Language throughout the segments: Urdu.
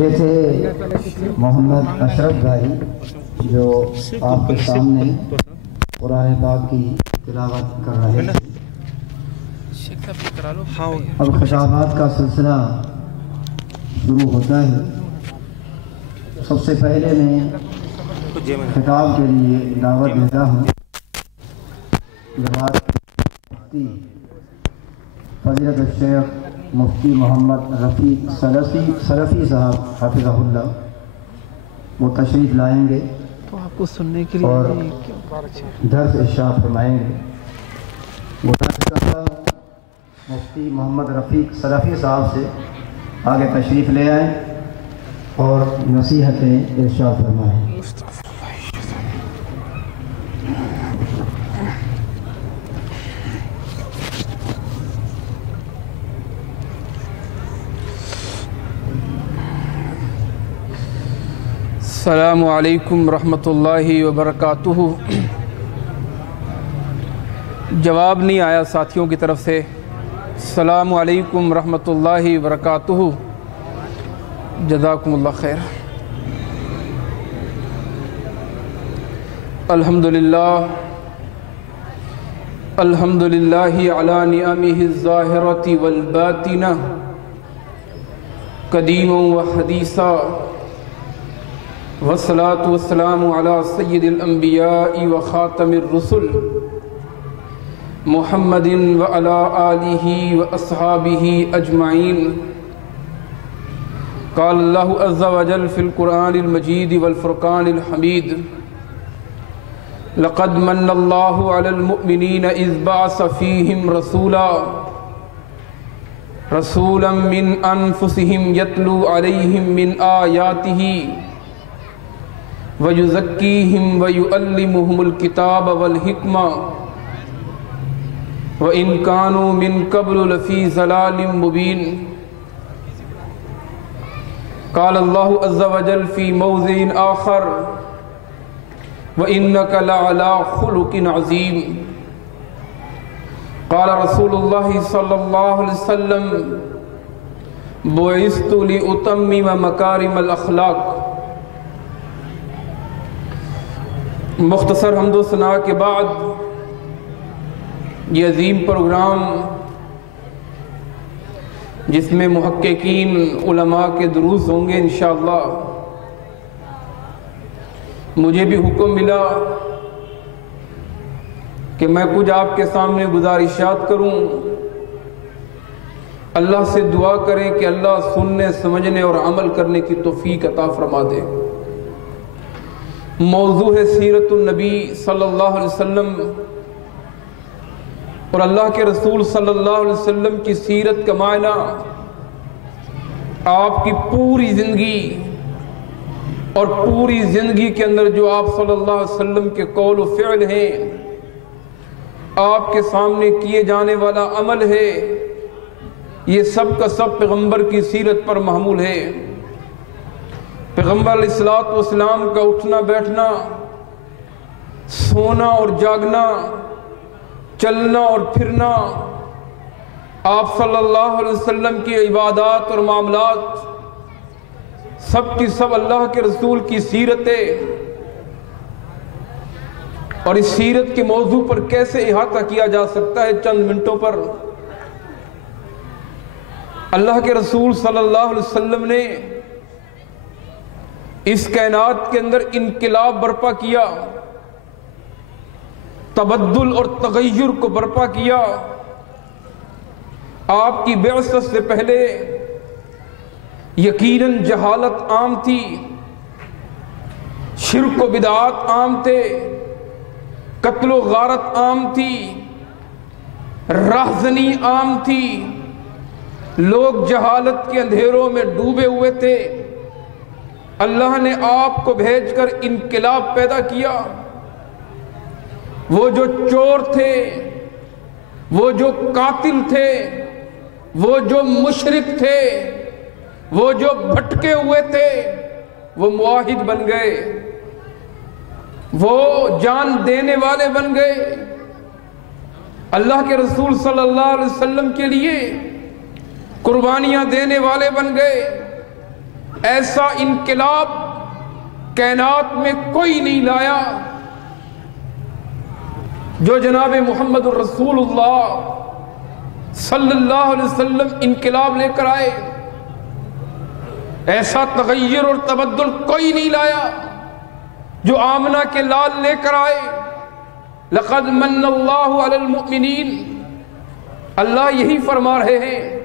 یہ تھے محمد اشرف بھائی جو آپ کے سامنے قرآن پاک کی تلاوت کر رہے ہیں۔ اب خطابات کا سلسلہ شروع ہوتا ہے۔ سب سے پہلے میں خطاب کے لیے دعوت دیتا ہوں جماعت مفتی فضیلت الشیخ مفتی محمد رفیق سلفی صاحب حفظہ اللہ۔ وہ تشریف لائیں گے تو آپ کو سننے کے لیے اور درس ارشاد فرمائیں گے۔ وہ درس مفتی محمد رفیق سلفی صاحب سے آگے تشریف لے آئیں اور نصیحتیں ارشاد فرمائیں۔ السلام علیکم ورحمۃ اللہ وبرکاتہ۔ جواب نہیں آیا ساتھیوں کی طرف سے۔ السلام علیکم ورحمۃ اللہ وبرکاتہ۔ جزاکم اللہ خیر۔ الحمد للہ علی نعمہ الظاہرۃ والباطنہ قدیما و حدیثا والصلاة والسلام علی سید الانبیاء و خاتم الرسل محمد وعلی آلہ و اصحابہ اجمعین۔ قال اللہ عز وجل فی القرآن المجید والفرقان الحمید لقد من اللہ علی المؤمنین اذ بعث فیہم رسولا من انفسہم یتلو علیہم من آیاتہ وَيُزَكِّيهِمْ وَيُعَلِّمُهُمُ الْكِتَابَ وَالْحِكْمَةَ وَإِنْ كَانُوا مِنْ قَبْلُ لَفِي ضَلَالٍ مُبِينٍ۔ قال اللہ عز وجل فی موضع آخر وَإِنَّكَ لَعَلَىٰ خُلُقٍ عَظِيمٍ۔ قال رسول اللہ صلی اللہ علیہ وسلم بُعِثْتُ لِأُتَمِّمَ مَكَارِمَ الْأَخْلَاقِ۔ مختصر حمد و ثناء کے بعد یہ عظیم پروگرام جس میں محققین علماء کے دروس ہوں گے انشاءاللہ، مجھے بھی حکم ملا کہ میں کچھ آپ کے سامنے گزارشات کروں۔ اللہ سے دعا کریں کہ اللہ سننے سمجھنے اور عمل کرنے کی توفیق عطا فرما دے۔ موضوع ہے سیرت النبی صلی اللہ علیہ وسلم اور اللہ کے رسول صلی اللہ علیہ وسلم کی سیرت کا معنی آپ کی پوری زندگی اور پوری زندگی کے اندر جو آپ صلی اللہ علیہ وسلم کے قول و فعل ہیں، آپ کے سامنے کیے جانے والا عمل ہے، یہ سب کا سب پیغمبر کی سیرت پر محمول ہے۔ پیغمبر علیہ السلام کا اٹھنا بیٹھنا، سونا اور جاگنا، چلنا اور پھرنا، آپ صلی اللہ علیہ وسلم کی عبادات اور معاملات، سب کی سب اللہ کے رسول کی سیرت ہے۔ اور اس سیرت کے موضوع پر کیسے احاطہ کیا جا سکتا ہے چند منٹوں پر؟ اللہ کے رسول صلی اللہ علیہ وسلم نے اس کائنات کے اندر انقلاب برپا کیا، تبدل اور تغیر کو برپا کیا۔ آپ کی بعثت سے پہلے یقیناً جہالت عام تھی، شرک و بدعات عام تھے، قتل و غارت عام تھی، راہزنی عام تھی، لوگ جہالت کے اندھیروں میں ڈوبے ہوئے تھے۔ اللہ نے آپ کو بھیج کر انقلاب پیدا کیا۔ وہ جو چور تھے، وہ جو قاتل تھے، وہ جو مشرک تھے، وہ جو بھٹکے ہوئے تھے، وہ موحد بن گئے، وہ جان دینے والے بن گئے۔ اللہ کے رسول صلی اللہ علیہ وسلم کے لیے قربانیاں دینے والے بن گئے۔ ایسا انقلاب کائنات میں کوئی نہیں لایا جو جناب محمد الرسول اللہ صلی اللہ علیہ وسلم انقلاب لے کر آئے. ایسا تغیر اور تبدل کوئی نہیں لایا جو آمنہ کے لال لے کر آئے. لقد من اللہ علی المؤمنین، اللہ یہی فرما رہے ہیں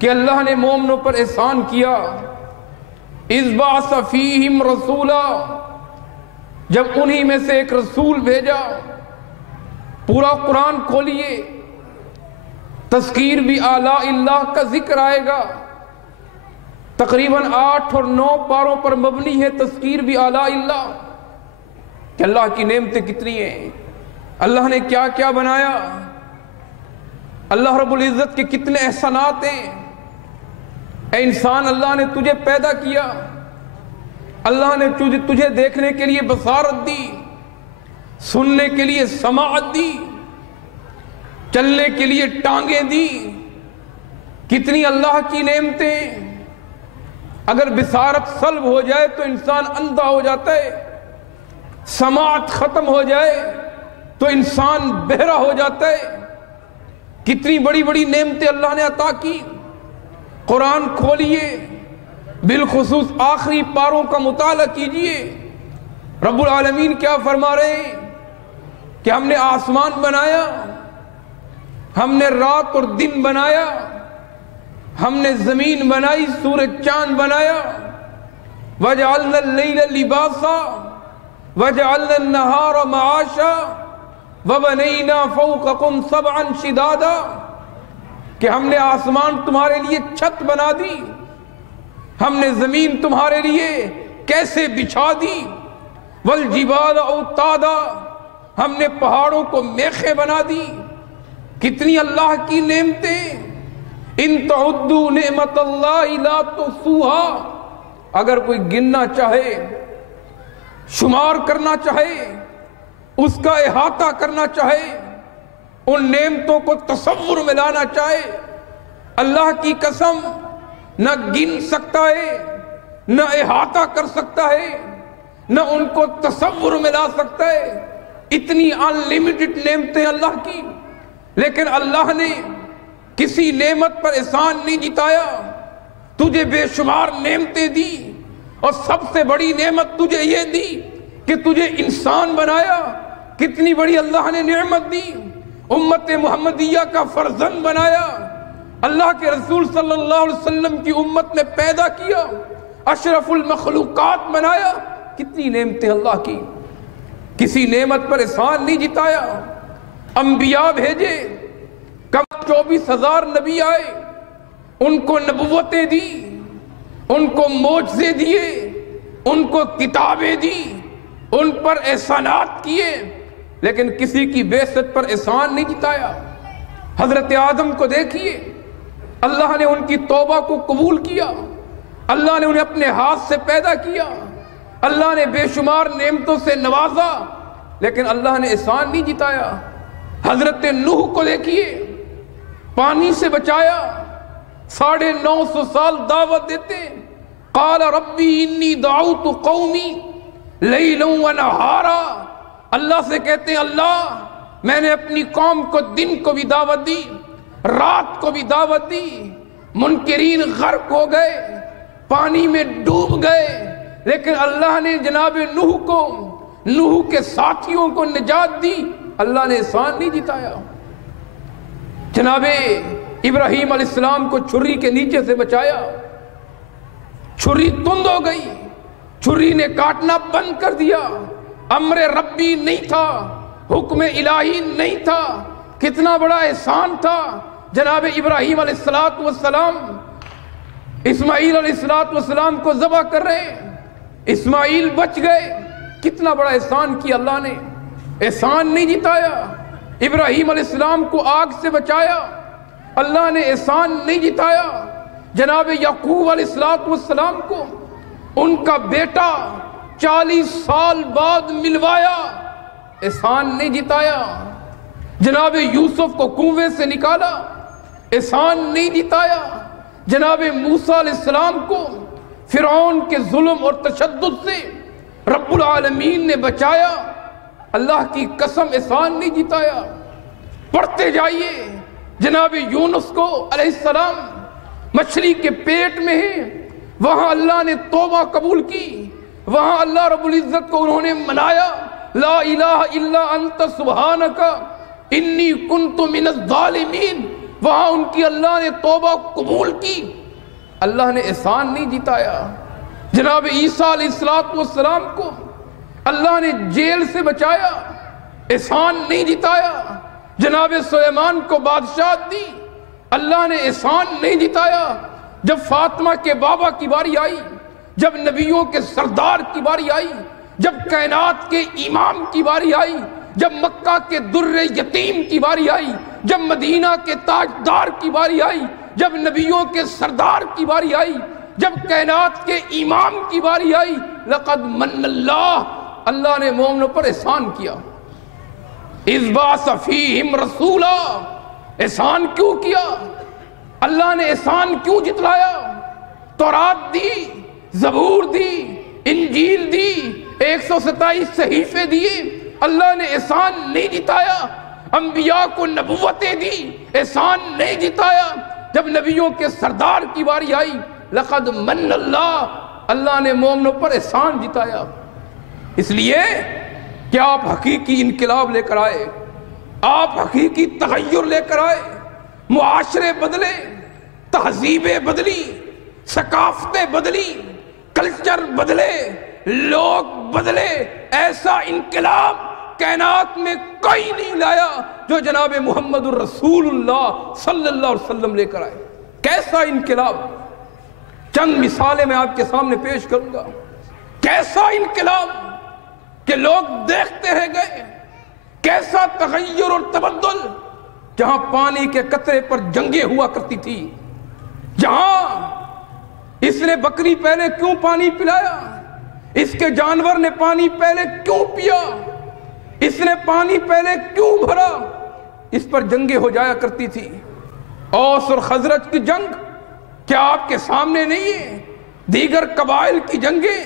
کہ اللہ نے مومنوں پر احسان کیا. اذ بعث فیہم رسولا، جب انہی میں سے ایک رسول بھیجا. پورا قرآن کھولیے، تذکیر بھی آلاء اللہ کا ذکر آئے گا. تقریباً 8 اور 9 پاروں پر مبنی ہے تذکیر بھی آلاء اللہ، کہ اللہ کی نعمتیں کتنی ہیں، اللہ نے کیا کیا بنایا، اللہ رب العزت کے کتنے احسانات ہیں. اے انسان، اللہ نے تجھے پیدا کیا، اللہ نے تجھے دیکھنے کے لیے بصارت دی، سننے کے لیے سماعت دی، چلنے کے لیے ٹانگیں دی. کتنی اللہ کی نعمتیں. اگر بصارت سلب ہو جائے تو انسان اندھا ہو جاتا ہے، سماعت ختم ہو جائے تو انسان بہرا ہو جاتا ہے. کتنی بڑی بڑی نعمتیں اللہ نے عطا کی. قرآن کھولیے، بالخصوص آخری پاروں کا مطالعہ کیجئے. رب العالمین کیا فرما رہے ہیں کہ ہم نے آسمان بنایا، ہم نے رات اور دن بنایا، ہم نے زمین بنائی، سورج چاند بنایا. وَجَعَلْنَا اللَّيْلَ لِبَاسًا وَجَعَلْنَا النَّهَارَ مَعَاشًا وَبَنَيْنَا فَوْقَكُمْ سَبْعًا شِدَادًا، کہ ہم نے آسمان تمہارے لیے چھت بنا دی، ہم نے زمین تمہارے لیے کیسے بچھا دی. وَالْجِبَالَ أَوْتَادًا، ہم نے پہاڑوں کو میخیں بنا دی. کتنی اللہ کی نعمتیں. ان تعدوا نعمت اللہ لا تحصوها، اگر کوئی گننا چاہے، شمار کرنا چاہے، اس کا احاطہ کرنا چاہے، ان نعمتوں کو تصور میں لانا چاہے، اللہ کی قسم نہ گن سکتا ہے، نہ احاطہ کر سکتا ہے، نہ ان کو تصور میں لا سکتا ہے. اتنی انلیمیٹڈ نعمتیں اللہ کی. لیکن اللہ نے کسی نعمت پر احسان نہیں جتایا. تجھے بے شمار نعمتیں دی، اور سب سے بڑی نعمت تجھے یہ دی کہ تجھے انسان بنایا. کتنی بڑی اللہ نے نعمت دی. امت محمدیہ کا فرزند بنایا، اللہ کے رسول صلی اللہ علیہ وسلم کی امت نے پیدا کیا، اشرف المخلوقات بنایا. کتنی نعمتیں اللہ کی. کسی نعمت پر احسان نہیں جتایا. انبیاء بھیجے، کم 24,000 نبی آئے، ان کو نبوتیں دی، ان کو معجزے دیے، ان کو کتابیں دی، ان پر احسانات کیے، لیکن کسی کی بعثت پر احسان نہیں جتایا. حضرت آدم کو دیکھیے، اللہ نے ان کی توبہ کو قبول کیا، اللہ نے انہیں اپنے ہاتھ سے پیدا کیا، اللہ نے بے شمار نعمتوں سے نوازا، لیکن اللہ نے احسان نہیں جتایا. حضرت نوح کو دیکھیے، پانی سے بچایا، 950 سال دعوت دیتے. قال ربی انی دعوت قومی لیلا ونہارا، اللہ سے کہتے ہیں اللہ میں نے اپنی قوم کو دن کو بھی دعوت دی، رات کو بھی دعوت دی. منکرین غرق ہو گئے، پانی میں ڈوب گئے، لیکن اللہ نے جناب نوح کو، نوح کے ساتھیوں کو نجات دی. اللہ نے احسان نہیں جتایا. جناب ابراہیم علیہ السلام کو چھری کے نیچے سے بچایا، چھری تند ہو گئی، چھری نے کاٹنا بند کر دیا. امر ربی نہیں تھا، حکم الہی نہیں تھا. کتنا بڑا احسان تھا. جناب ابراہیم علیہ السلام اسماعیل علیہ السلام کو ذبح کر رہے، اسماعیل بچ گئے. کتنا بڑا احسان کیا اللہ نے. احسان نہیں جتایا. ابراہیم علیہ السلام کو آگ سے بچایا، اللہ نے احسان نہیں جتایا. جناب یعقوب علیہ السلام کو ان کا بیٹا 40 سال بعد ملوایا، احسان نہیں جتایا. جناب یوسف کو کنویں سے نکالا، احسان نہیں جتایا. جناب موسیٰ علیہ السلام کو فرعون کے ظلم اور تشدد سے رب العالمین نے بچایا، اللہ کی قسم احسان نہیں جتایا۔ پڑھتے جائیے، جناب یونس کو علیہ السلام مچھلی کے پیٹ میں ہیں، وہاں اللہ نے توبہ قبول کی، وہاں اللہ رب العزت کو انہوں نے منایا، لا الہ الا انت سبحانک انی کنت من الظالمین، وہاں ان کی اللہ نے توبہ قبول کی، اللہ نے احسان نہیں جتایا۔ جناب عیسیٰ علیہ السلام کو اللہ نے جیل سے بچایا، احسان نہیں جتایا۔ جناب سلیمان کو بادشاہت دی، اللہ نے احسان نہیں جتایا۔ جب فاطمہ کے بابا کی باری آئی، جب نبیوں کے سردار کی باری آئی، جب کائنات کے امام کی باری آئی، جب مکہ کے در یتیم کی باری آئی، جب مدینہ کے تاجدار کی باری آئی، جب نبیوں کے سردار کی باری آئی، جب کائنات کے امام کی باری آئی، لقد من اللہ نے مومنوں پر احسان کیا۔ اذ بعث فیہم رسولا، احسان کیوں کیا؟ اللہ نے احسان کیوں جتلایا؟ تورات دی، زبور دی، انجیل دی، 127 صحیفے دیے، اللہ نے احسان نہیں جتایا۔ انبیاء کو نبوتیں دی، احسان نہیں جتایا۔ جب نبیوں کے سردار کی باری آئی، لقد من اللہ نے مومنوں پر احسان جتایا۔ اس لیے کہ آپ حقیقی انقلاب لے کر آئے، آپ حقیقی تغیر لے کر آئے، معاشرے بدلے، تہذیبیں بدلی، ثقافتیں بدلی، کلچر بدلے، لوگ بدلے۔ ایسا انقلاب کائنات میں کوئی نہیں لایا جو جناب محمد الرسول اللہ صلی اللہ علیہ وسلم لے کر آئے۔ کیسا انقلاب! چند مثالیں میں آپ کے سامنے پیش کروں گا۔ کیسا انقلاب کہ لوگ دیکھتے رہ گئے، کیسا تغیر اور تبدل! جہاں پانی کے قطرے پر جنگیں ہوا کرتی تھی، جہاں اس نے بکری پہلے کیوں پانی پلایا، اس کے جانور نے پانی پہلے کیوں پیا، اس نے پانی پہلے کیوں بھرا، اس پر جنگیں ہو جایا کرتی تھی۔ اوس اور خزرج کی جنگ کیا آپ کے سامنے نہیں ہے؟ دیگر قبائل کی جنگیں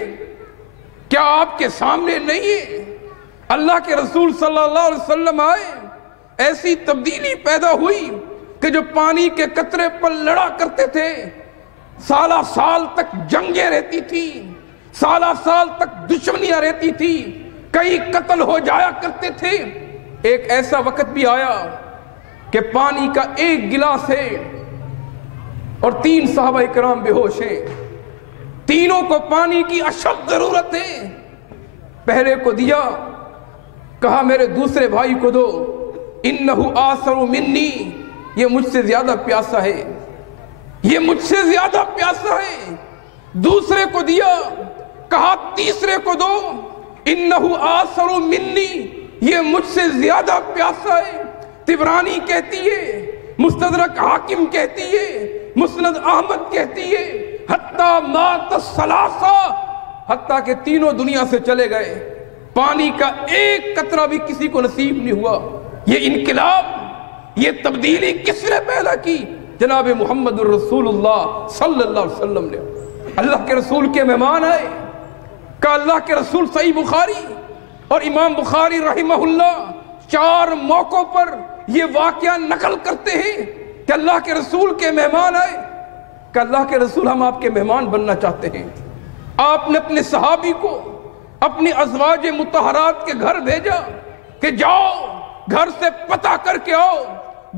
کیا آپ کے سامنے نہیں ہے؟ اللہ کے رسول صلی اللہ علیہ وسلم آئے، ایسی تبدیلی پیدا ہوئی کہ جو پانی کے قطرے پر لڑا کرتے تھے، سالہ سال تک جنگیں رہتی تھی، سالہ سال تک دشمنیاں رہتی تھی، کئی قتل ہو جایا کرتے تھے۔ ایک ایسا وقت بھی آیا کہ پانی کا ایک گلاس ہے اور 3 صحابہ کرام بے ہوش ہیں، تینوں کو پانی کی اشد ضرورت ہے۔ پہلے کو دیا، کہا میرے دوسرے بھائی کو دو، انہو آثر منی، یہ مجھ سے زیادہ پیاسا ہے، یہ مجھ سے زیادہ پیاسا ہے۔ دوسرے کو دیا، کہا تیسرے کو دو، انہو آثر منی، یہ مجھ سے زیادہ پیاسا ہے۔ طبرانی کہتی ہے، مستدرک حاکم کہتی ہے، مسند احمد کہتی ہے، حتیٰ مات الثلاثہ، حتیٰ کہ تینوں دنیا سے چلے گئے، پانی کا ایک قطرہ بھی کسی کو نصیب نہیں ہوا۔ یہ انقلاب، یہ تبدیلی کس نے پیدا کی؟ جناب محمد الرسول اللہ صلی اللہ علیہ وسلم نے۔ اللہ کے رسول کے مہمان آئے، کہ اللہ کے رسول صحیح بخاری اور امام بخاری رحمہ اللہ 4 موقعوں پر یہ واقعہ نقل کرتے ہیں کہ اللہ کے رسول کے مہمان آئے، کہ اللہ کے رسول ہم آپ کے مہمان بننا چاہتے ہیں۔ آپ نے اپنے صحابی کو اپنی ازواج مطہرات کے گھر بھیجا کہ جاؤ گھر سے پتہ کر کے آؤ،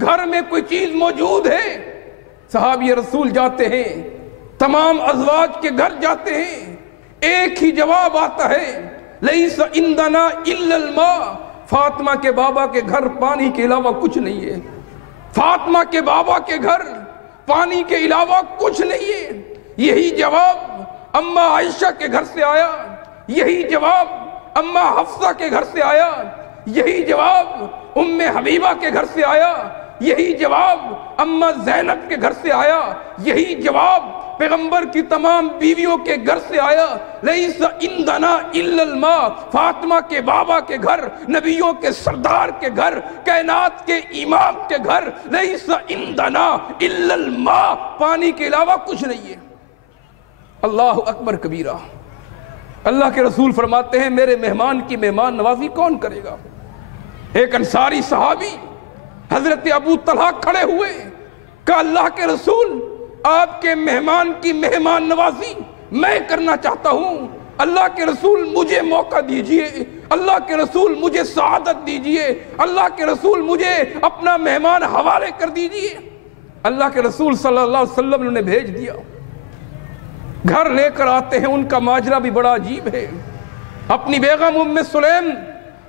گھر میں کوئی چیز موجود ہے۔ صحابی رسول جاتے ہیں، تمام ازواج کے گھر جاتے ہیں، ایک ہی جواب آتا ہے، لیس عندنا الا الماء، فاطمہ کے بابا کے گھر پانی کے علاوہ کچھ نہیں ہے، فاطمہ کے بابا کے گھر پانی کے علاوہ کچھ نہیں ہے۔ یہی جواب اماں عائشہ کے گھر سے آیا، یہی جواب اماں حفصہ کے گھر سے آیا، یہی جواب ام حبیبہ کے گھر سے آیا، یہی جواب اماں زینب کے گھر سے آیا، یہی جواب پیغمبر کی تمام بیویوں کے گھر سے آیا، لیس عندنا الا الماء، فاطمہ کے بابا کے گھر، نبیوں کے سردار کے گھر، کائنات کے امام کے گھر، لیس عندنا الا الماء، پانی کے علاوہ کچھ نہیں ہے۔ اللہ اکبر کبیرہ۔ اللہ کے رسول فرماتے ہیں میرے مہمان کی مہمان نوازی کون کرے گا؟ ایک انصاری صحابی حضرت ابو طلحہ کھڑے ہوئے، کہا اللہ کے رسول آپ کے مہمان کی مہمان نوازی میں کرنا چاہتا ہوں، اللہ کے رسول مجھے موقع دیجئے، اللہ کے رسول مجھے سعادت دیجئے، اللہ کے رسول مجھے اپنا مہمان حوالے کر دیجئے۔ اللہ کے رسول صلی اللہ علیہ وسلم نے انہیں بھیج دیا، گھر لے کر آتے ہیں۔ ان کا ماجرا بھی بڑا عجیب ہے۔ اپنی بیگم ام سلیم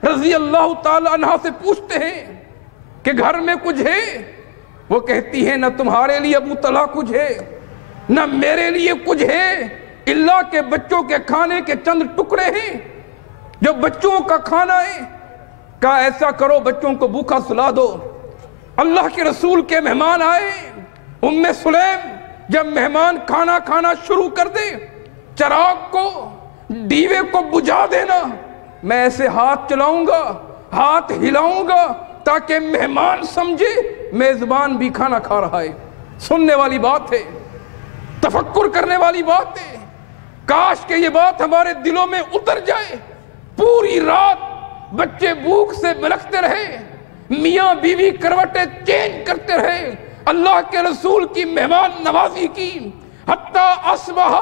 رضی اللہ تعالی عنہا سے پوچھتے ہیں کہ گھر میں کچھ ہے؟ وہ کہتی ہیں نہ تمہارے لیے ابو طلحہ کچھ ہے نہ میرے لیے کچھ ہے، اللہ کے بچوں کے کھانے کے چند ٹکڑے ہیں جو بچوں کا کھانا ہے۔ کہا ایسا کرو بچوں کو بھوکا سلا دو۔ اللہ کے رسول کے مہمان آئے، ام سلیم جب مہمان کھانا کھانا شروع کر دے، چراغ کو دیوے کو بجھا دینا، میں ایسے ہاتھ چلاؤں گا، ہاتھ ہلاؤں گا تاکہ مہمان سمجھے میزبان بھی کھانا کھا رہا ہے۔ سننے والی بات ہے، تفکر کرنے والی بات ہے۔ کاش کہ یہ بات ہمارے دلوں میں اتر جائے۔ پوری رات بچے بھوک سے بلکتے رہے، میاں بیوی کروٹیں چینج کرتے رہے، اللہ کے رسول کی مہمان نوازی کی، حتیٰ اصبح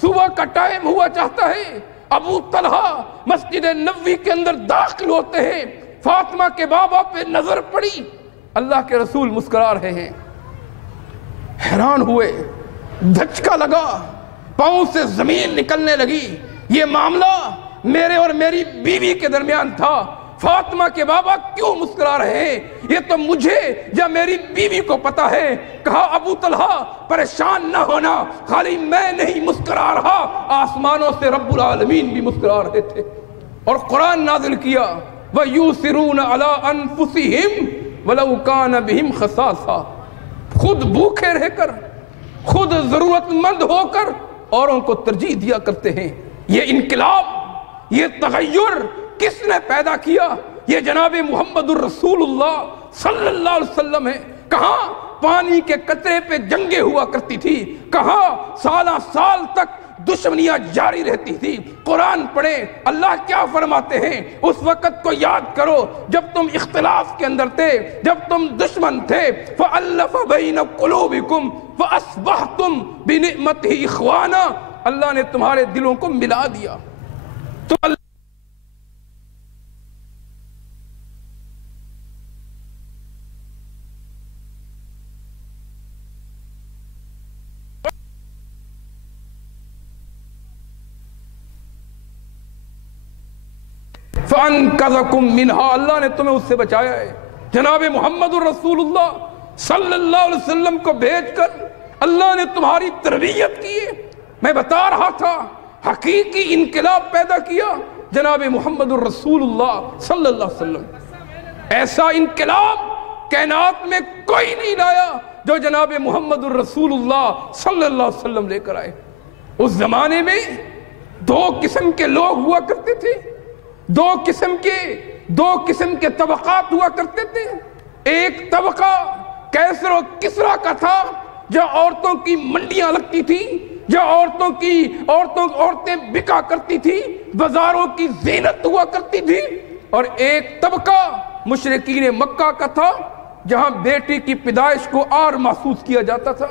صبح کا ٹائم ہوا چاہتا ہے۔ ابو طلحہ مسجد نبوی کے اندر داخل ہوتے ہیں، فاطمہ کے بابا پہ نظر پڑی، اللہ کے رسول مسکرا رہے ہیں۔ حیران ہوئے، دھچکا لگا، پاؤں سے زمین نکلنے لگی۔ یہ معاملہ میرے اور میری بیوی کے درمیان تھا، فاطمہ کے بابا کیوں مسکرا رہے ہیں؟ یہ تو مجھے یا میری بیوی کو پتا ہے۔ کہا ابو طلحہ پریشان نہ ہونا، خالی میں نہیں مسکرا رہا، آسمانوں سے رب العالمین بھی مسکرا رہے تھے۔ اور قرآن نازل کیا وَيُؤْثِرُونَ عَلَىٰ أَنفُسِهِمْ وَلَوْ كَانَ بِهِمْ خَصَاصَةٌ، خود بھوکے رہ کر، خود ضرورت مند ہو کر اوروں کو ترجیح دیا کرتے ہیں۔ یہ انقلاب، یہ تغیر کس نے پیدا کیا؟ یہ جناب محمد الرسول اللہ صلی اللہ علیہ وسلم ہے۔ کہاں پانی کے قطرے پہ جنگیں ہوا کرتی تھی، کہاں سالہ سال تک دشمنیاں جاری رہتی تھی۔ قرآن پڑھیں، اللہ کیا فرماتے ہیں؟ اس وقت کو یاد کرو جب تم اختلاف کے اندر تھے، جب تم دشمن تھے، فَأَلَّفَ بَيْنَ قُلُوبِكُمْ فَأَصْبَحْتُمْ بِنِعْمَتِهِ إِخْوَانًا، اللہ نے تمہارے دلوں کو ملا دیا۔ تو اللہ فَأَنْقَذَكُمْ مِنْهَا، اللہ نے تمہیں اس سے بچایا ہے۔ جناب محمد الرسول اللہ صلی اللہ علیہ وسلم کو بھیج کر اللہ نے تمہاری تربیت کی ہے۔ میں بتا رہا تھا حقیقی انقلاب پیدا کیا جناب محمد الرسول اللہ صلی اللہ علیہ وسلم۔ ایسا انقلاب کائنات میں کوئی نہیں لایا جو جناب محمد الرسول اللہ صلی اللہ علیہ وسلم لے کر آئے۔ اس زمانے میں دو قسم کے لوگ ہوا کرتے تھے، دو قسم کے طبقات ہوا کرتے تھے۔ ایک طبقہ کیسر و کسرا کا تھا، جو عورتوں کی منڈیاں لگتی تھی، جو عورتیں بکا کرتی تھی، بازاروں کی زینت ہوا کرتی تھی۔ اور ایک طبقہ مشرکین مکہ کا تھا، جہاں بیٹی کی پیدائش کو آر محسوس کیا جاتا تھا۔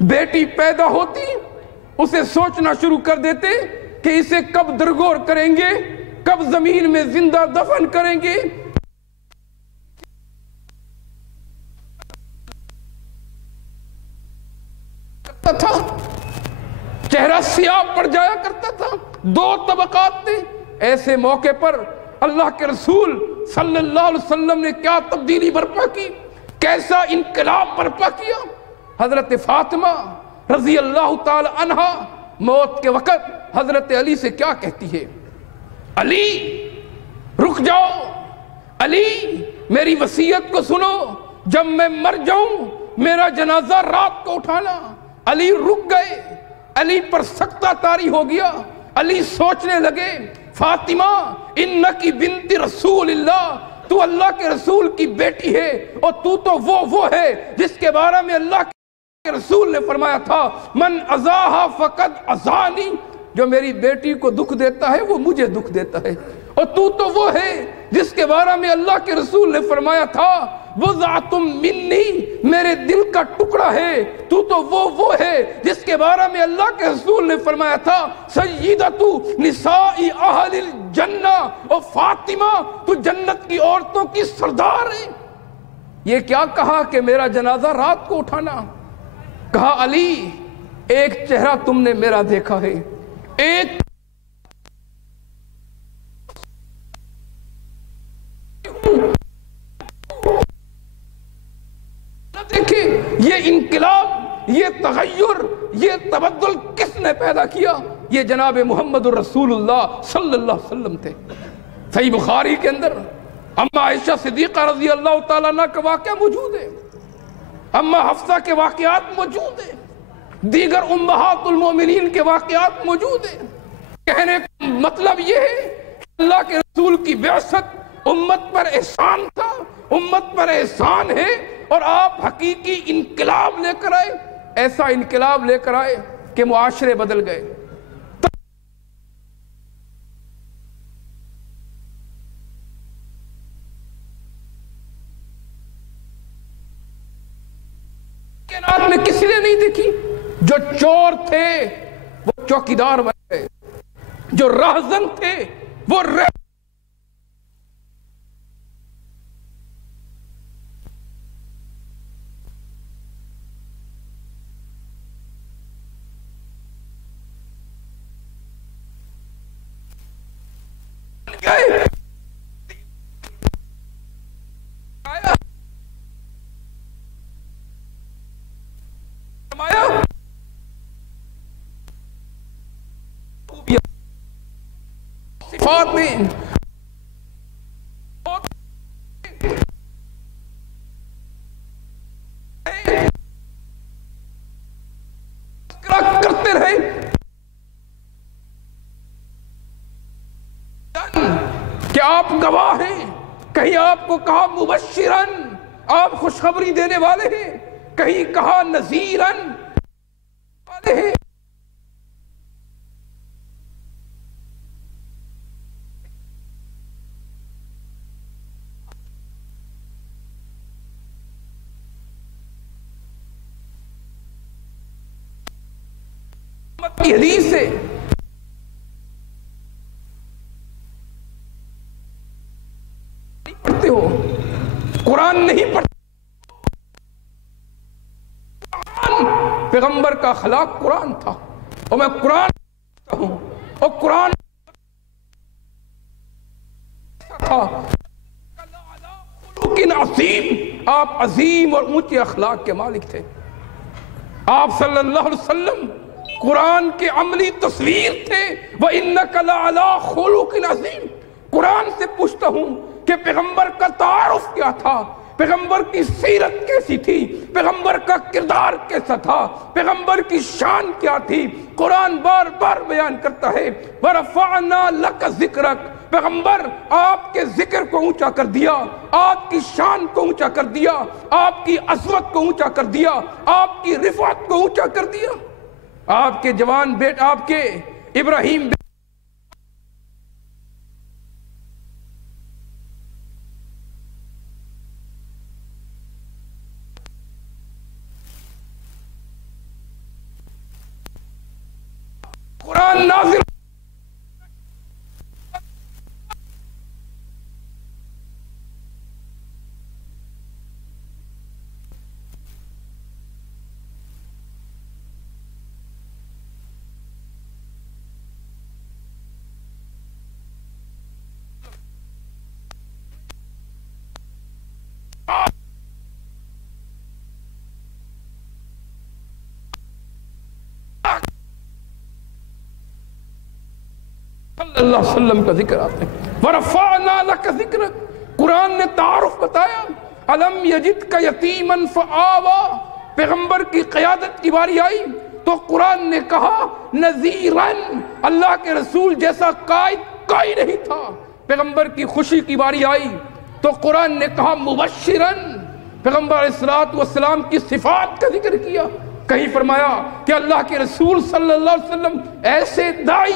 بیٹی پیدا ہوتی، اسے سوچنا شروع کر دیتے کہ اسے کب درگور کریں گے، کب زمین میں زندہ دفن کریں گے۔ تھا چہرہ سیاہ پڑ جایا کرتا تھا۔ دو طبقات تھے۔ ایسے موقع پر اللہ کے رسول صلی اللہ علیہ وسلم نے کیا تبدیلی برپا کی، کیسا انقلاب برپا کیا۔ حضرت فاطمہ رضی اللہ تعالی عنہا موت کے وقت حضرت علی سے کیا کہتی ہے؟ علی رک جاؤ، علی میری وصیت کو سنو، جب میں مر جاؤں میرا جنازہ رات کو اٹھانا۔ علی رک گئے، علی پر سکتہ طاری ہو گیا۔ علی سوچنے لگے، فاطمہ انکی بنت رسول اللہ، تو اللہ کے رسول کی بیٹی ہے، اور تو وہ ہے جس کے بارے میں اللہ کہ رسول نے فرمایا تھا من ازاہا فقد ازانی، جو میری بیٹی کو دکھ دیتا ہے وہ مجھے دکھ دیتا ہے، اور تو وہ ہے جس کے بارے میں اللہ کے رسول نے فرمایا تھا وضعتم منی، میرے دل کا ٹکڑا ہے، تو وہ ہے جس کے بارے میں اللہ کے رسول نے فرمایا تھا سیدۃ نساء اہل الجنہ، اور فاطمہ تو جنت کی عورتوں کی سردار ہے۔ یہ کیا کہا کہ میرا جنازہ رات کو اٹھانا؟ کہا علی ایک چہرہ تم نے میرا دیکھا ہے، ایک دیکھیں یہ انقلاب، یہ تغیر، یہ تبدل کس نے پیدا کیا؟ یہ جناب محمد الرسول اللہ صلی اللہ علیہ وسلم تھے۔ صحیح بخاری کے اندر اما عائشہ صدیقہ رضی اللہ تعالیٰ عنہ کا واقعہ موجود ہے، اما حفصہ کے واقعات موجود ہیں، دیگر امہات المومنین کے واقعات موجود ہیں۔ کہنے کا مطلب یہ ہے کہ اللہ کے رسول کی بعثت امت پر احسان تھا، امت پر احسان ہے، اور آپ حقیقی انقلاب لے کر آئے، ایسا انقلاب لے کر آئے کہ معاشرے بدل گئے۔ کائنات میں کسی نے نہیں دیکھی۔ جو چور تھے وہ چوکیدار بن گئے، جو راہزن تھے وہ گئے۔ صفات میں کرتے رہے، کہ آپ گواہ ہیں، کہیں آپ کو کہا مبشرن، آپ خوشخبری دینے والے ہیں، کہیں کہا نذیرن والے ہیں۔ حدیث سے پڑھتے ہو، قرآن نہیں پڑھتے، پیغمبر کا اخلاق قرآن تھا، اور میں قرآن پڑھتا ہوں، اور قرآن تھا عظیم، آپ عظیم اور اونچے اخلاق کے مالک تھے۔ آپ صلی اللہ علیہ وسلم قرآن کے عملی تصویر تھے، وَإِنَّكَ لَعَلَىٰ خُلُقٍ عَظِيمٍ۔ قرآن سے پوچھتا ہوں کہ پیغمبر کا تعارف کیا تھا، پیغمبر کی سیرت کیسی تھی، پیغمبر کا کردار کیسا تھا، پیغمبر کی شان کیا تھی۔ قرآن بار بار بیان کرتا ہے وَرَفَعْنَا لَكَ ذِكْرَكَ، پیغمبر آپ کے ذکر کو اونچا کر دیا، آپ کی شان کو اونچا کر دیا، آپ کی عظمت کو اونچا کر دیا، آپ کی رفعت کو اونچا کر دیا۔ آپ کے جوان بیٹے، آپ کے ابراہیم قرآن نازل صلی اللہ علیہ وسلم کا ذکر آتے ہیں۔ وَرَفَعْنَا لَكَ ذِكْرَكَ، قرآن نے تعارف بتایا۔ أَلَمْ يَجِدْكَ يَتِيمًا فَآوَى، پیغمبر کی قیادت کی باری آئی تو قرآن نے کہا نذیراً، اللہ کے رسول جیسا قائد کوئی نہیں تھا۔ پیغمبر کی خوشی کی باری آئی تو قرآن نے کہا مبشراً، پیغمبر علیہ السلام کی صفات کا ذکر کیا۔ کہیں فرمایا کہ اللہ کے رسول صلی اللہ علیہ وسلم ایسے دائی،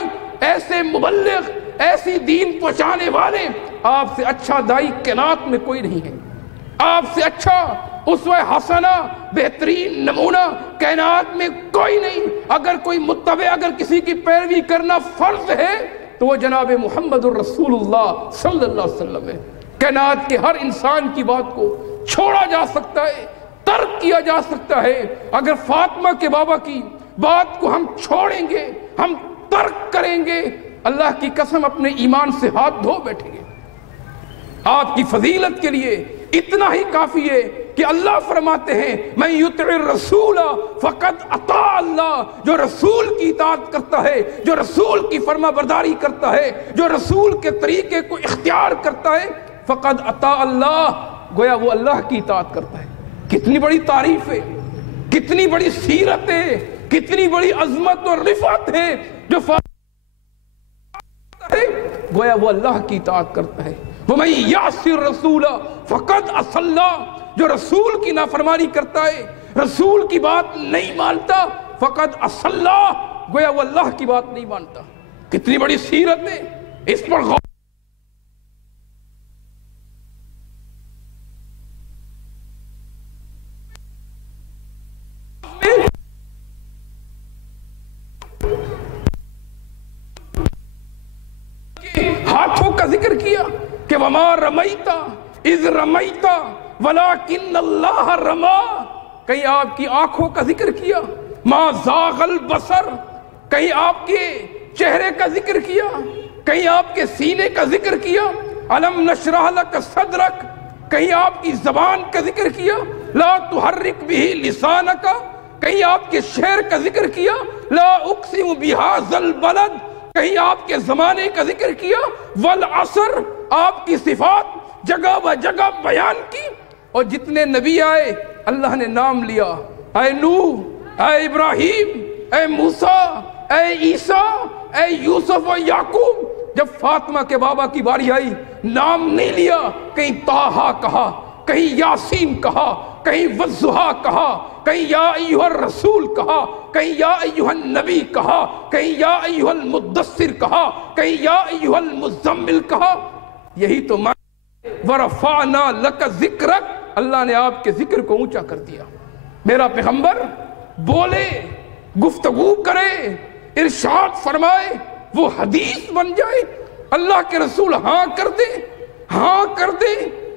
ایسے مبلغ، ایسی دین پہنچانے والے، آپ سے اچھا دائی کائنات میں کوئی نہیں ہے، آپ سے اچھا اسوہ حسنہ، بہترین نمونہ کائنات میں کوئی نہیں۔ اگر کوئی متبع، اگر کسی کی پیروی کرنا فرض ہے تو وہ جناب محمد الرسول اللہ صلی اللہ علیہ وسلم ہے۔ کائنات کے ہر انسان کی بات کو چھوڑا جا سکتا ہے، ترک کیا جا سکتا ہے، اگر فاطمہ کے بابا کی بات کو ہم چھوڑیں گے، ہم ترک کریں گے، اللہ کی قسم اپنے ایمان سے ہاتھ دھو بیٹھیں گے۔ آپ کی فضیلت کے لیے اتنا ہی کافی ہے کہ اللہ فرماتے ہیں من یطع الرسول فقد اطاع اللہ، جو رسول کی اطاعت کرتا ہے، جو رسول کی فرما برداری کرتا ہے، جو رسول کے طریقے کو اختیار کرتا ہے، فقد اطاع اللہ، گویا وہ اللہ کی اطاعت کرتا ہے۔ کتنی بڑی تعریف ہے، کتنی بڑی سیرت ہے، کتنی بڑی عظمت اور رفعت ہے جو گویا وہ اللہ کی اطاعت کرتا ہے۔ وَمَن يَعْصِ الرَّسُولَ فَقَدْ عَصَى اللَّهَ، جو رسول کی نافرمانی کرتا ہے، رسول کی بات نہیں مانتا، فَقَدْ عَصَى اللَّهَ، گویا وہ اللہ کی بات نہیں مانتا۔ کتنی بڑی سیرت ہے، اس پر غور ہاتھوں کا ذکر کیا کہ وَمَا رَمَيْتَ إِذْ رَمَيْتَ وَلَكِنَّ اللَّهَ رَمَى، کہیں آپ کی آنکھوں کا ذکر کیا، مَا زَاغَ الْبَصَرُ، کہیں آپ کے چہرے کا ذکر کیا، کہیں آپ کے سینے کا ذکر کیا، أَلَمْ نَشْرَحْ لَكَ صَدْرَكَ، کہیں آپ کی زبان کا ذکر کیا، لَا تُحَرِّكْ بِهِ لِسَانَكَ، کہیں آپ کے شعر کا ذکر کیا، لَا أُقْسِمُ بِهَذَا الْبَلَدِ، کہیں آپ کے زمانے کا ذکر کیا، والعصر، آپ کی صفات جگہ و جگہ بیان کی، اور جتنے نبی آئے اللہ نے نام لیا، اے نوح، اے ابراہیم، اے موسیٰ، اے عیسیٰ، اے یوسف و یعقوب۔ جب فاطمہ کے بابا کی باری آئی نام نہیں لیا، کہیں طٰہٰ کہا، کہیں یاسین کہا، کہیں والضحیٰ کہا، کہیں یا ایھا الرسول کہا، کہیں یا ایھا النبی کہا، کہیں یا ایھا المدثر کہا، کہیں یا ایھا المزمل کہا۔ یہی تو معنی وَرَفَعْنَا لَكَ ذِكْرَكَ، اللہ نے آپ کے ذکر کو اونچا کر دیا۔ میرا پیغمبر بولے، گفتگو کرے، ارشاد فرمائے، وہ حدیث بن جائے، اللہ کے رسول ہاں کر دے، ہاں کر دے،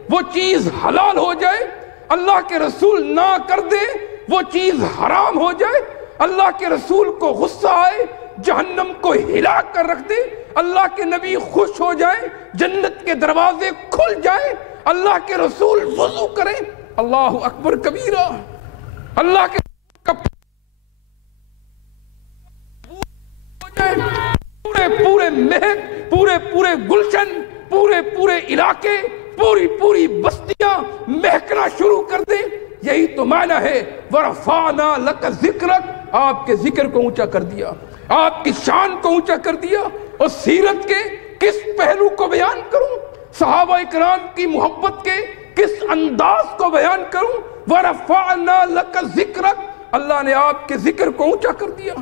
وہ چیز حلال ہو جائے، اللہ کے رسول نہ کر دے، وہ چیز حرام ہو جائے، اللہ کے رسول کو غصہ آئے، جہنم کو ہلا کر رکھ دے، اللہ کے نبی خوش ہو جائے، جنت کے دروازے کھل جائیں، اللہ کے رسول وضو کریں، اللہ اکبر کبیرہ، اللہ کے پورے مہک، پورے گلشن، پورے علاقے، پوری بستیاں مہکنا شروع کر دیں۔ یہی تو معنی ہے وَرَفَعْنَا لَكَ ذِكْرَكَ، آپ کے ذکر کو اونچا کر دیا، آپ کی شان کو اونچا کر دیا۔ اور سیرت کے کس پہلو کو بیان کروں، صحابہ اکرام کی محبت کے کس انداز کو بیان کروں؟ وَرَفَعْنَا لَكَ ذِكْرَكَ، اللہ نے آپ کے ذکر کو اونچا کر دیا،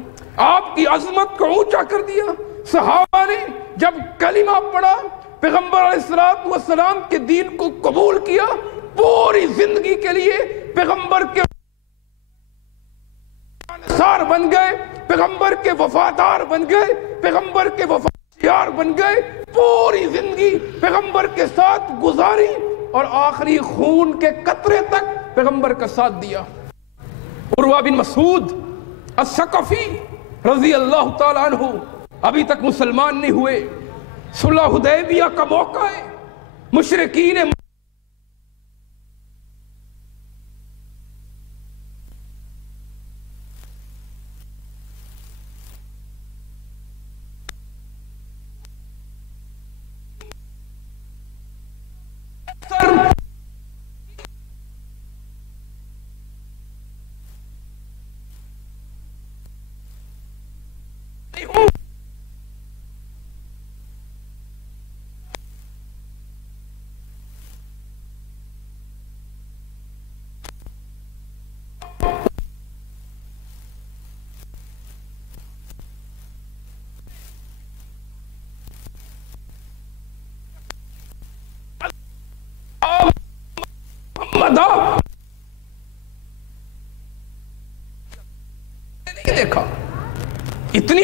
آپ کی عظمت کو اونچا کر دیا۔ صحابہ نے جب کلمہ پڑھا، پیغمبر علیہ السلام کے دین کو قبول کیا، پوری زندگی کے لیے پیغمبر کے انصار بن گئے، پیغمبر کے وفادار بن گئے، پیغمبر کے وفادار بن گئے، پوری زندگی پیغمبر کے ساتھ گزاری، اور آخری خون کے قطرے تک پیغمبر کا ساتھ دیا۔ عروہ بن مسعود الثقفی رضی اللہ تعالیٰ عنہ ابھی تک مسلمان نہیں ہوئے، صلح حدیبیہ کا موقع ہے، مشرکین زیادہ نہیں دیکھا. اتنی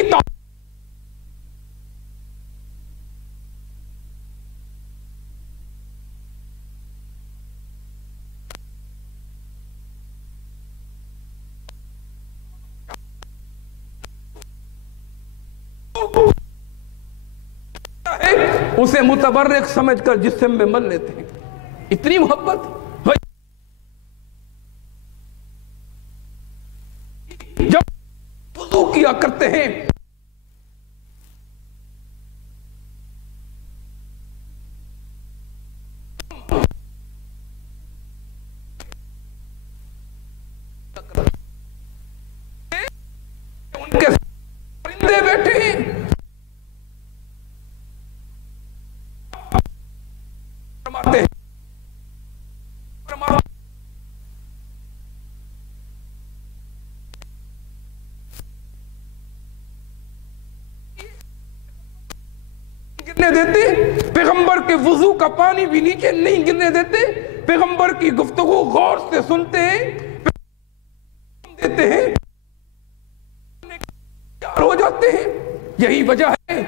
اسے متبرک سمجھ کر جسم میں مل لیتے ہیں. اتنی محبت. جب وضو کیا کرتے ہیں ان کے پرندے بیٹھے ہیں گرنے دیتے. پیغمبر کے وضو کا پانی بھی نیچے نہیں گرنے دیتے. پیغمبر کی گفتگو غور سے سنتے ہیں دیتے ہیں ہو جاتے ہیں. یہی وجہ ہے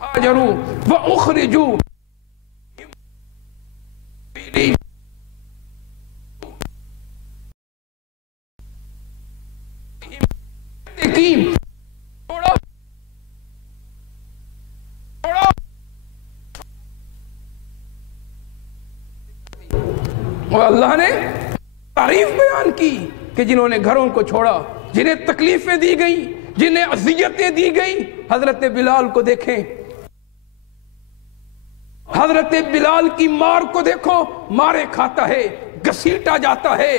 ہاجروا واخرجوا اور اللہ نے تعریف بیان کی کہ جنہوں نے گھروں کو چھوڑا، جنہیں تکلیفیں دی گئیں، جنہیں اذیتیں دی گئیں. حضرت بلال کو دیکھیں، حضرت بلال کی مار کو دیکھو. مارے کھاتا ہے، گھسیٹا جاتا ہے،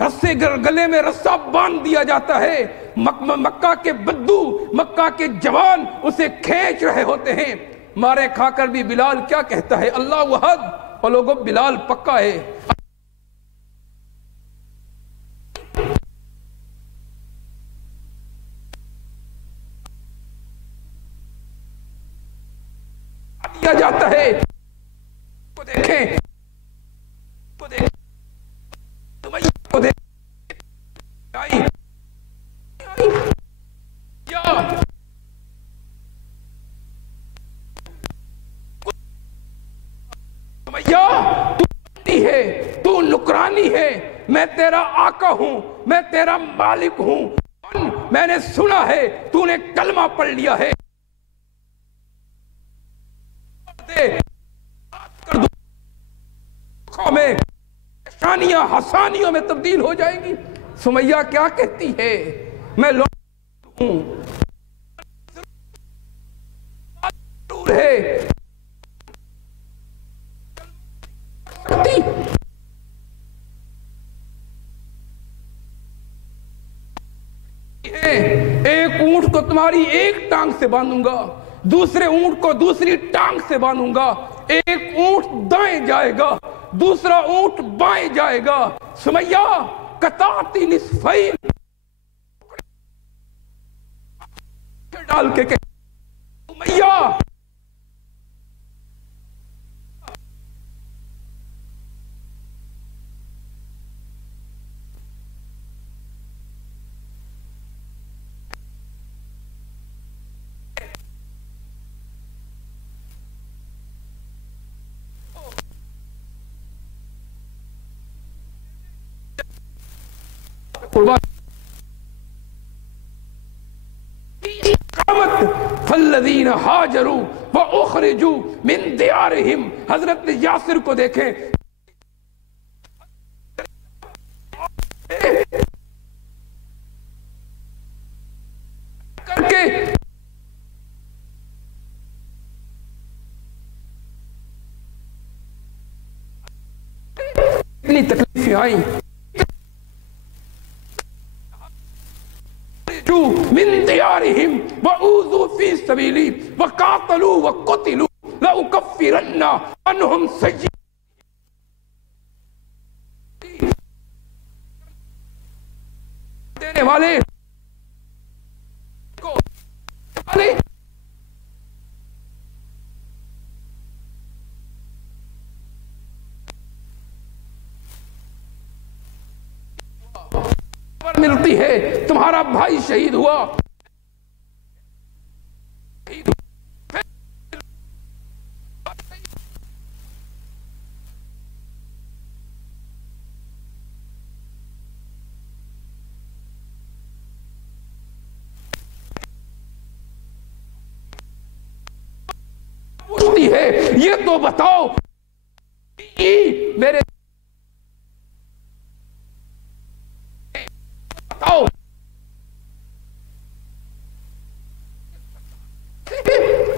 رسے گلے میں رسہ باندھ دیا جاتا ہے. مکہ کے بدو، مکہ کے جوان اسے کھینچ رہے ہوتے ہیں. مارے کھا کر بھی بلال کیا کہتا ہے؟ اللہ وحد. اور لوگوں بلال پکا ہے. دیا جاتا ہے. کو دیکھیں، کو دیکھیں، کو دیکھیں. تو نکرانی ہے، میں تیرا آقا ہوں، میں تیرا مالک ہوں. میں نے سنا ہے تو نے کلمہ پڑھ لیا ہے. میں شانیاں حسانیوں میں تبدیل ہو جائیں گی. سمیہ کیا کہتی ہے؟ میں لوٹ ہوں ہے ایک اونٹ کو تمہاری ایک ٹانگ سے باندھوں گا، دوسرے اونٹ کو دوسری ٹانگ سے باندھوں گا. ایک اونٹ دائیں جائے گا، دوسرا اونٹ بائیں جائے گا. سمیہ قطعتی نصفین ڈال کے کہ سمیہ فالذین ہاجروا واخرجوا من دیارہم. حضرت یاسر کو دیکھیں، کر کے اتنی تکلیفیں آئیں. من دیارہم وَأُوذُوا فِي سَبِيلِي وَقَاتَلُوا وَقُتِلُوا لَأُكَفِّرَنَّ عَنْهُمْ سَيِّئَاتِهِمْ. دینے والے کو ملتی ہے تمہارا بھائی شہید ہوا، پوچھتی ہے یہ تو بتاؤ میرے بتاؤ،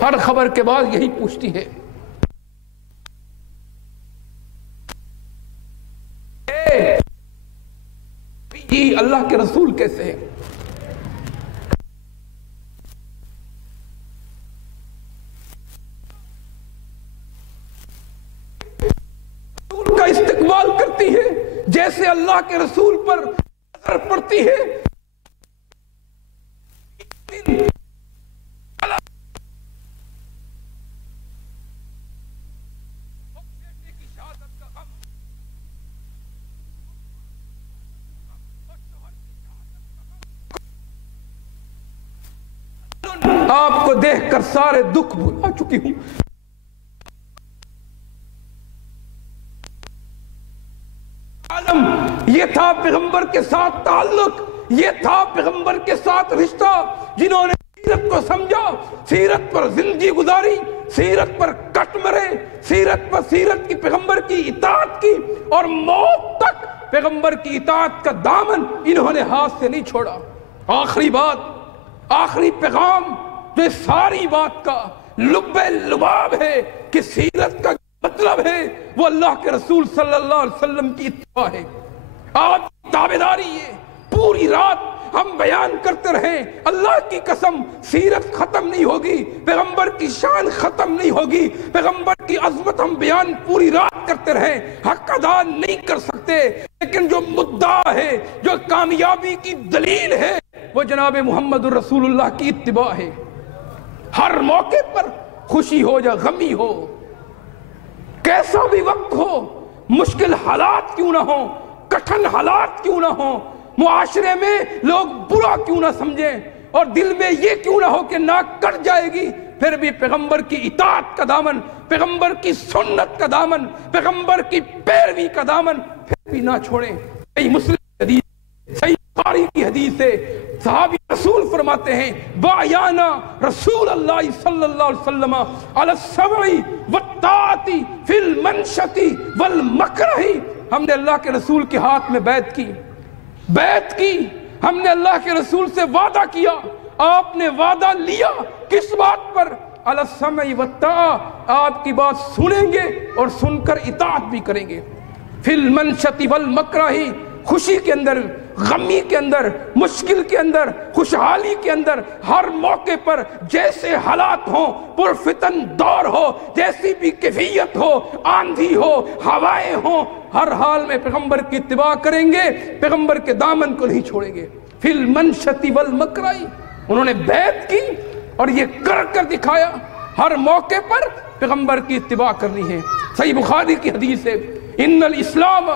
ہر خبر کے بعد یہی پوچھتی ہے جی اللہ کے رسول کیسے ہیں؟ رسول کا استقبال کرتی ہے جیسے اللہ کے رسول پر نظر پڑتی ہے۔ آپ کو دیکھ کر سارے دکھ بھلا چکی ہوں، عالم یہ تھا پیغمبر کے ساتھ تعلق، یہ تھا پیغمبر کے ساتھ رشتہ، جنہوں نے سیرت کو سمجھا، سیرت پر زندگی گزاری، سیرت پر کٹ مرے، سیرت پر سیرت کی پیغمبر کی اطاعت کی، اور موت تک پیغمبر کی اطاعت کا دامن انہوں نے ہاتھ سے نہیں چھوڑا۔ آخری بات، آخری پیغام جو اس ساری بات کا لب لباب ہے کہ سیرت کا مطلب ہے وہ اللہ کے رسول صلی اللہ علیہ وسلم کی اتباع ہے، آپ کی تابعداری ہے۔ پوری رات ہم بیان کرتے رہیں، اللہ کی قسم سیرت ختم نہیں ہوگی، پیغمبر کی شان ختم نہیں ہوگی، پیغمبر کی عظمت ہم بیان پوری رات کرتے رہیں، حق ادا نہیں کر سکتے، لیکن جو مدعا ہے، جو کامیابی کی دلیل ہے، وہ جناب محمد الرسول اللہ کی اتباع ہے۔ ہر موقع پر خوشی ہو یا غمی ہو، کیسا بھی وقت ہو، مشکل حالات کیوں نہ ہوں، کٹھن حالات کیوں نہ ہوں، معاشرے میں لوگ برا کیوں نہ سمجھیں اور دل میں یہ کیوں نہ ہو کہ ناک کٹ جائے گی، پھر بھی پیغمبر کی اطاعت کا دامن، پیغمبر کی سنت کا دامن، پیغمبر کی پیروی کا دامن پھر بھی نہ چھوڑیں۔ صحیح مسلم حدیث، صحیح بخاری کی حدیث ہے، صحابی رسول فرماتے ہیں بایانا رسول اللہ صلی اللہ علیہ وسلم علی السمع والطاعت فی المنشط والمکرہ، ہم نے اللہ کے رسول کے ہاتھ میں بیعت کی، ہم نے اللہ کے رسول سے وعدہ کیا، آپ نے وعدہ لیا کس بات پر؟ علی السمع والطاعت، آپ کی بات سنیں گے اور سن کر اطاعت بھی کریں گے، فی المنشط والمکرہ، خوشی کے اندر، غمی کے اندر، مشکل کے اندر، خوشحالی کے اندر، ہر موقع پر جیسے حالات ہوں، پرفتن دور ہو، جیسی بھی کیفیت ہو، آندھی ہو، ہوائیں ہوں، ہر حال میں پیغمبر کی اتباع کریں گے، پیغمبر کے دامن کو نہیں چھوڑیں گے۔ فی المنشط والمکرہ، انہوں نے بیعت کی اور یہ کر کر دکھایا، ہر موقع پر پیغمبر کی اتباع کرنی ہے۔ صحیح بخاری کی حدیث ہے ان الاسلام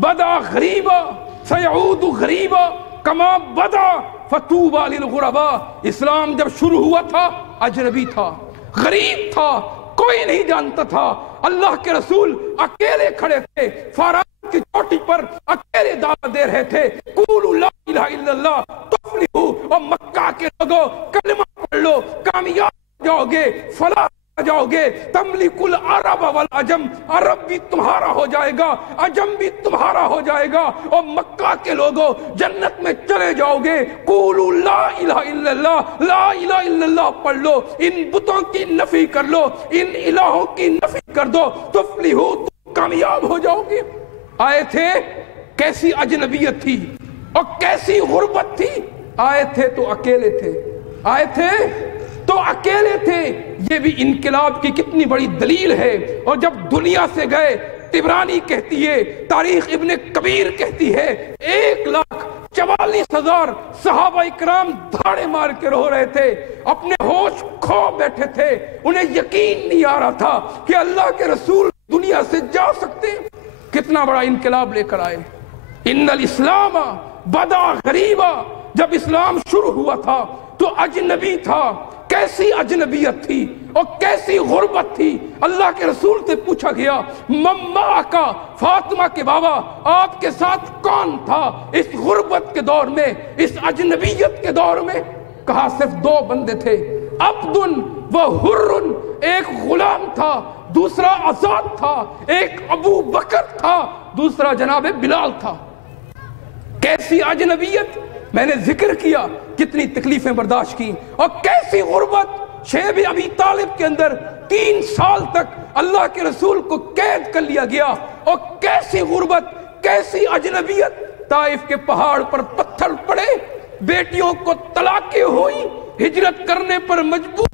بدا غریبا سیعود غریبا کما بدا فتوبا للغرباء، اسلام جب شروع ہوا تھا اجنبی تھا، غریب تھا، کوئی نہیں جانتا تھا، اللہ کے رسول اکیلے کھڑے تھے، فارات کی چوٹی پر اکیلے دعوت دے رہے تھے، قولوا لا الہ الا اللہ تفلحوا، اور مکہ کے لوگوں کلمہ پڑھ لو کامیاب جاؤ گے، فلاح جاؤ گے، تملک العرب والعجم، عرب بھی تمہارا ہو جائے گا، عجم بھی تمہارا ہو جائے گا، اور مکہ کے لوگوں جنت میں چلے جاؤ گے، قولوا لا الہ الا اللہ، لا الہ الا اللہ پڑھ لو، ان بتوں کی نفی کر لو، ان الہوں کی نفی کر دو، تفلحوا، تم کامیاب ہو جاؤ گے۔ آئے تھے کیسی اجنبیت تھی اور کیسی غربت تھی، آئے تھے تو اکیلے تھے، آئے تھے تو اکیلے تھے، یہ بھی انقلاب کی کتنی بڑی دلیل ہے۔ اور جب دنیا سے گئے، طبرانی کہتی ہے، تاریخ ابن کبیر کہتی ہے، 1,44,000 صحابہ اکرام دھاڑے مار کے رو رہے تھے، اپنے ہوش کھو بیٹھے تھے، انہیں یقین نہیں آ رہا تھا کہ اللہ کے رسول دنیا سے جا سکتے۔ کتنا بڑا انقلاب لے کر آئے۔ ان الاسلام بدا غریبا، جب اسلام شروع ہوا تھا تو اجنبی تھا. کیسی اجنبیت تھی اور کیسی غربت تھی. اللہ کے رسول سے پوچھا گیا مما کا، فاطمہ کے بابا آپ کے ساتھ کون تھا اس غربت کے دور میں، اس اجنبیت کے دور میں؟ کہا صرف 2 بندے تھے، عبد و حر، ایک غلام تھا دوسرا آزاد تھا، ایک ابو بکر تھا دوسرا جناب بلال تھا. کیسی اجنبیت! میں نے ذکر کیا کتنی تکلیفیں برداشت کی، اور کیسی غربت. شیب ابی طالب کے اندر 3 سال تک اللہ کے رسول کو قید کر لیا گیا، اور کیسی غربت، کیسی اجنبیت. طائف کے پہاڑ پر پتھر پڑے، بیٹیوں کو طلاقیں ہوئی، ہجرت کرنے پر مجبور،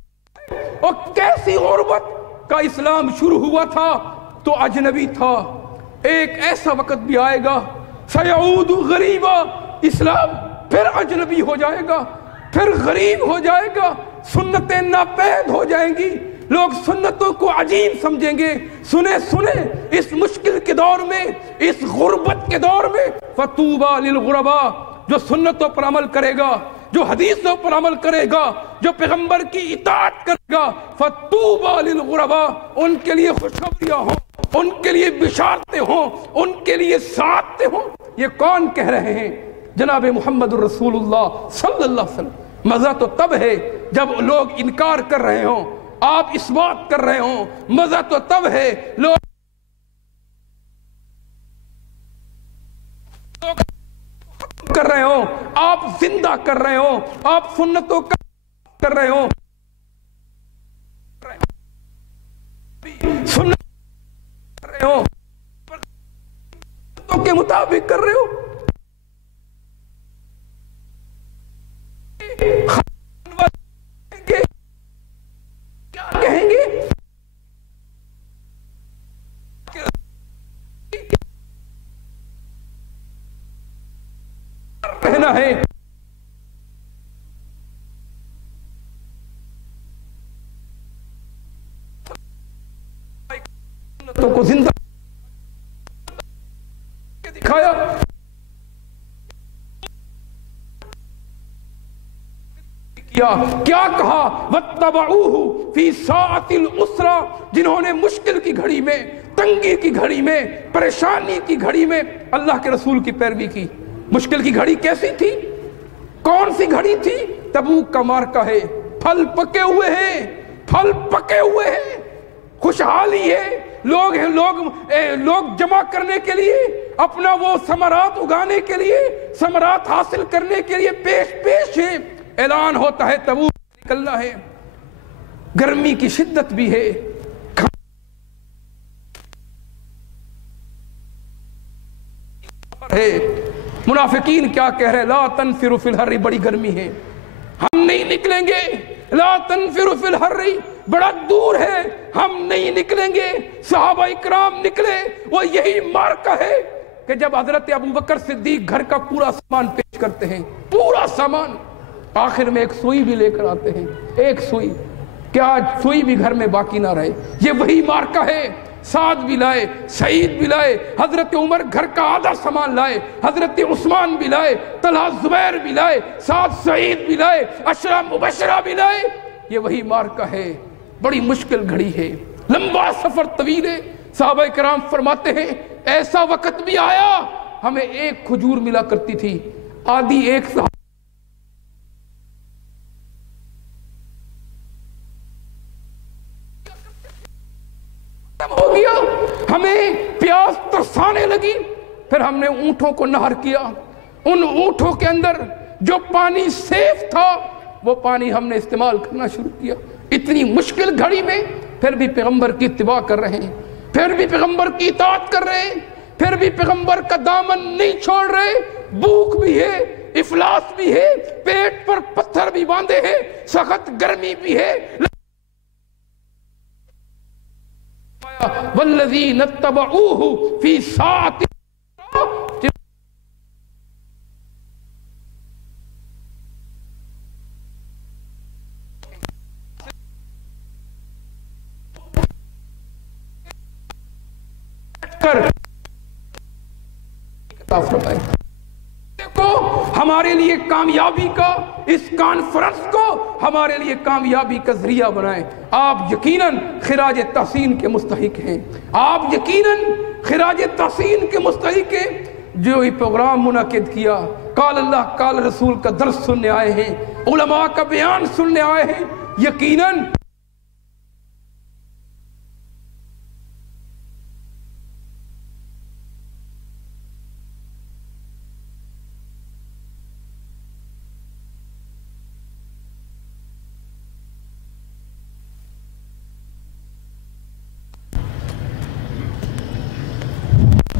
اور کیسی غربت کا اسلام شروع ہوا تھا تو اجنبی تھا. ایک ایسا وقت بھی آئے گا سیعود غریبا، اسلام پھر اجنبی ہو جائے گا، پھر غریب ہو جائے گا، سنتیں ناپید ہو جائیں گی، لوگ سنتوں کو عجیب سمجھیں گے. سنیں اس مشکل کے دور میں، اس غربت کے دور میں، فطوبى للغرباء، جو سنتوں پر عمل کرے گا، جو حدیثوں پر عمل کرے گا، جو پیغمبر کی اطاعت کرے گا، فطوبى للغرباء، ان کے لیے خوشخبریاں ہوں، ان کے لیے بشارتیں ہوں، ان کے لیے سعادتیں ہوں. یہ کون کہہ رہے ہیں؟ جناب محمد الرسول اللہ صلی اللہ علیہ وسلم. مزہ تو تب ہے جب لوگ انکار کر رہے ہوں، آپ اس بات کر رہے ہوں. مزہ تو تب ہے لوگ کر رہے ہوں، آپ زندہ کر رہے ہوں، آپ سنتوں کا کر رہے ہوں، سنت کر رہے ہوں، سنتوں کے مطابق کر رہے ہو. کیا کہیں گے؟ کہنا ہے سنتوں کو زندہ دکھایا. کیا کہا وَاتَّبَعُوهُ فِي سَاعَةِ الْعُسْرَةِ، جنہوں نے مشکل کی گھڑی میں، تنگی کی گھڑی میں، پریشانی کی گھڑی میں اللہ کے رسول کی پیروی کی. مشکل کی گھڑی کیسی تھی؟ کون سی گھڑی تھی؟ تبوک کا مارکہ ہے، پھل پکے ہوئے ہیں، پھل پکے ہوئے ہیں، خوشحالی ہے، لوگ جمع کرنے کے لیے، اپنا وہ ثمرات اگانے کے لیے، ثمرات حاصل کرنے کے لیے پیش ہیں. اعلان ہوتا ہے تبوک نکلنا ہے، گرمی کی شدت بھی ہے، منافقین کیا کہہ رہے؟ لا تنفروا فی الحر، بڑی گرمی ہے، ہم نہیں نکلیں گے. لا تنفروا فی الحر، بڑا دور ہے، ہم نہیں نکلیں گے. صحابہ اکرام نکلے. وہ یہی مارکہ ہے کہ جب حضرت ابوبکر صدیق گھر کا پورا سامان پیش کرتے ہیں، پورا سامان، آخر میں ایک سوئی بھی لے کر آتے ہیں، ایک سوئی، کیا سوئی بھی گھر میں باقی نہ رہے. یہ وہی مارکہ ہے. سعد بھی لائے، سعید بھی لائے، حضرت عمر گھر کا آدھا سامان لائے، حضرت عثمان بھی لائے، طلحہ زبیر بھی لائے، سعد سعید بھی لائے، عشرہ مبشرہ بھی لائے. یہ وہی مارکہ ہے. بڑی مشکل گھڑی ہے، لمبا سفر طویل ہے. صحابہ کرام فرماتے ہیں ایسا وقت بھی آیا ہمیں ایک کھجور ملا کرتی تھی، آدھی ایک صحابہ ہو گیا، ہمیں پیاس ترسانے لگی. پھر ہم نے اونٹوں کو نہر کیا، ان اونٹوں کے اندر جو پانی سیف تھا وہ پانی ہم نے استعمال کرنا شروع کیا. اتنی مشکل گھڑی میں پھر بھی پیغمبر کی اتباع کر رہے ہیں، پھر بھی پیغمبر کی اطاعت کر رہے ہیں، پھر بھی پیغمبر کا دامن نہیں چھوڑ رہے. بھوک بھی ہے، افلاس بھی ہے، پیٹ پر پتھر بھی باندھے ہیں، سخت گرمی بھی ہے. والذین اتبعوہ فی ساعۃ دیکھو ہمارے لیے کامیابی کا، اس کانفرنس کو ہمارے لیے کامیابی کا ذریعہ بنائیں۔ آپ یقیناً خراج تحسین کے مستحق ہیں، آپ یقیناً خراج تحسین کے مستحق ہیں۔ جو یہ پروگرام منعقد کیا، قال اللہ قال رسول کا درس سننے آئے ہیں، علماء کا بیان سننے آئے ہیں، یقیناً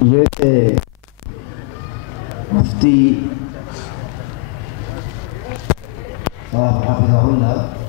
یہ تھے مفتی حافظہ اللہ